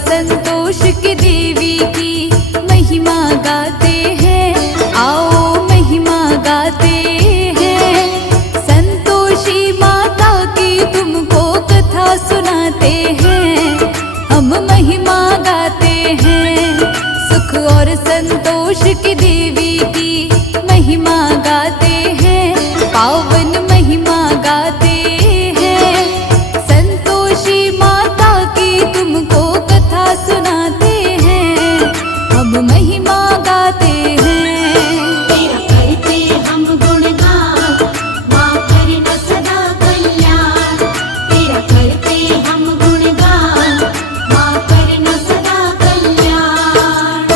संतोष की देवी की महिमा गाते हैं। आओ महिमा गाते हैं, संतोषी माता की तुमको कथा सुनाते हैं। हम महिमा गाते हैं, सुख और संतोष की देवी की महिमा गाते हैं। पावन महिमा गाते हैं, संतोषी माता की तुमको कथा सुनाते हैं। हम महिमा गाते हैं। तेरा करते हम गुणगान, माँ करना सदा कल्याण। तेरा करते हम गुणगान, माँ करना सदा कल्याण।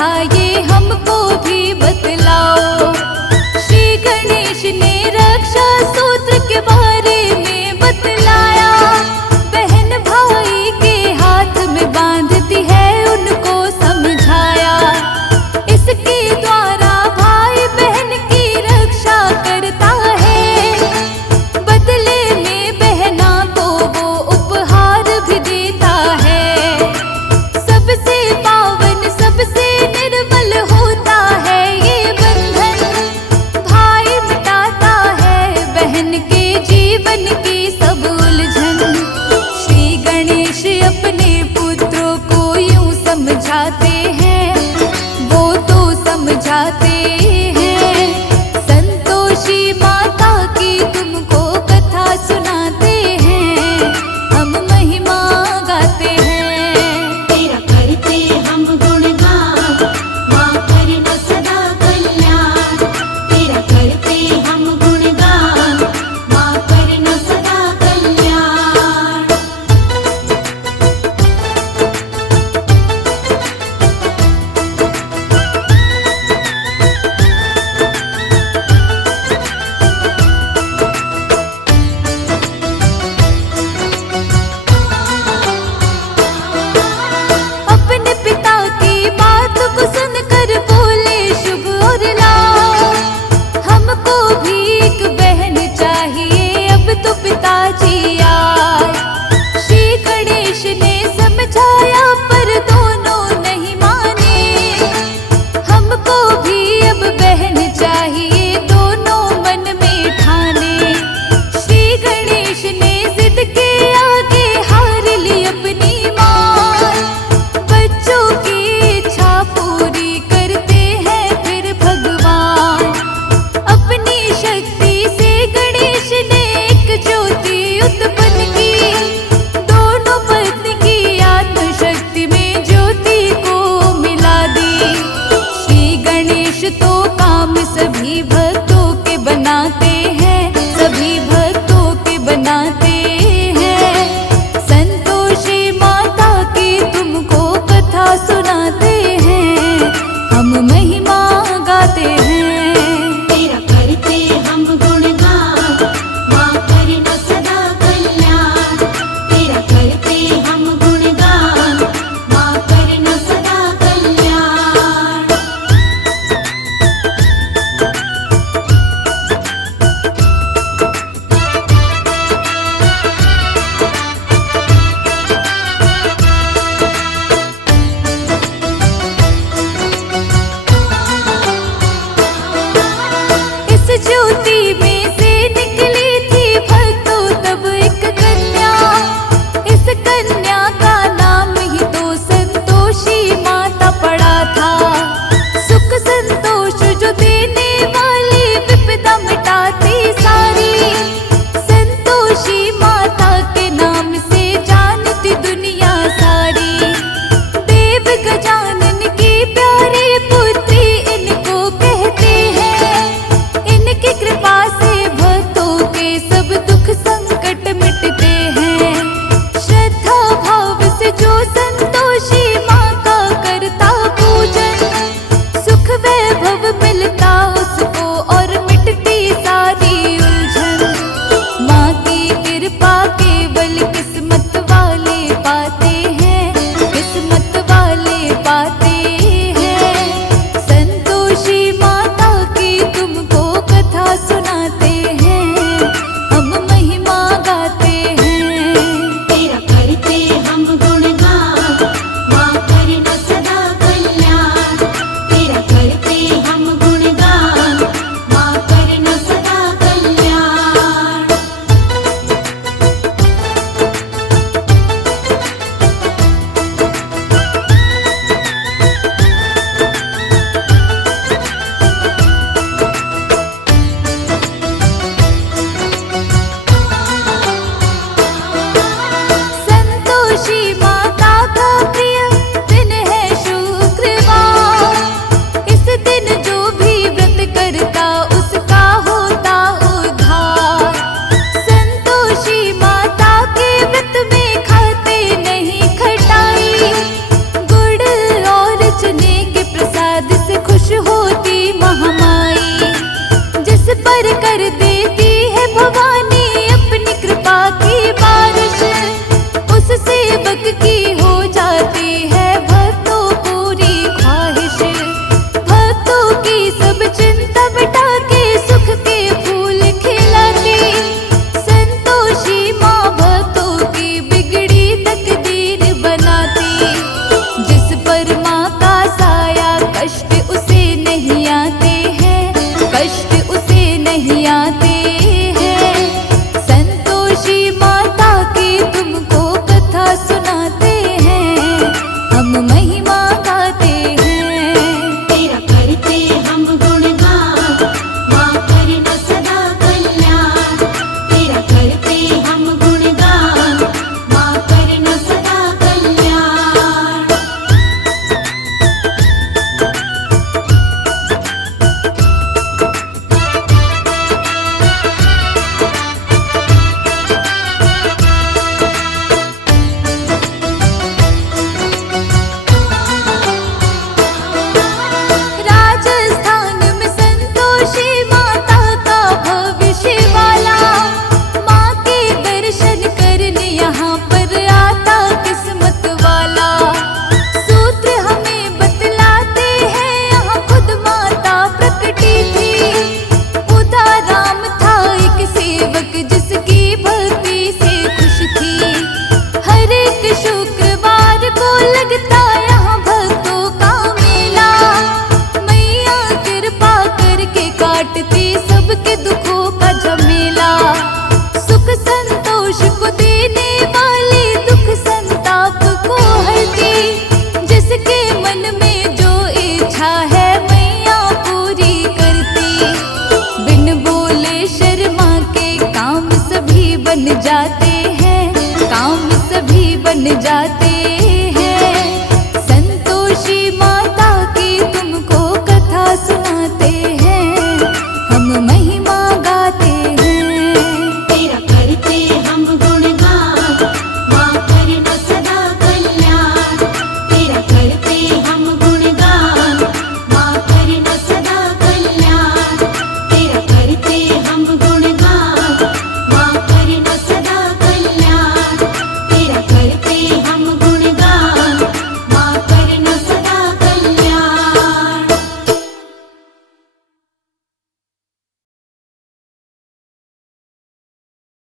था ये हमको भी बतलाओ। श्री गणेश ने रक्षा सूत्र के बारे में बतलाया। बहन भाई के हाथ में बांधती है उनको समझाया। इसके द्वारा भाई बहन की रक्षा करता है। बदले में बहना को वो उपहार भी देता है। सबसे पावन सबसे निर्मल होता है ये बंधन। भाई मिटाता है बहन के जीवन की सब उलझन। श्री गणेश अपने पुत्रों को यूं समझाते हैं, वो तो समझाते हैं। संतोषी माता की तुमको कथा सुनाते हैं, हम महिमा गाते हैं। तेरा करते हम गुणगान, माँ करना सदा कल्याण। तेरा करते हम गुणगान, माँ करना सदा कल्याण। सेवक जिसकी भक्ति से खुश थी। हर एक शुक्रवार को लगता यहाँ भक्तों का मेला। मैया कृपा करके काटती सबके दुखों का झमेला। सुख संतोष को देने वाली, दुख संताप को हरती। जिसके मन में जो इच्छा है मैया पूरी करती। बिन बोले शर्मा के काम सभी बन जाते हैं, काम सभी बन जाते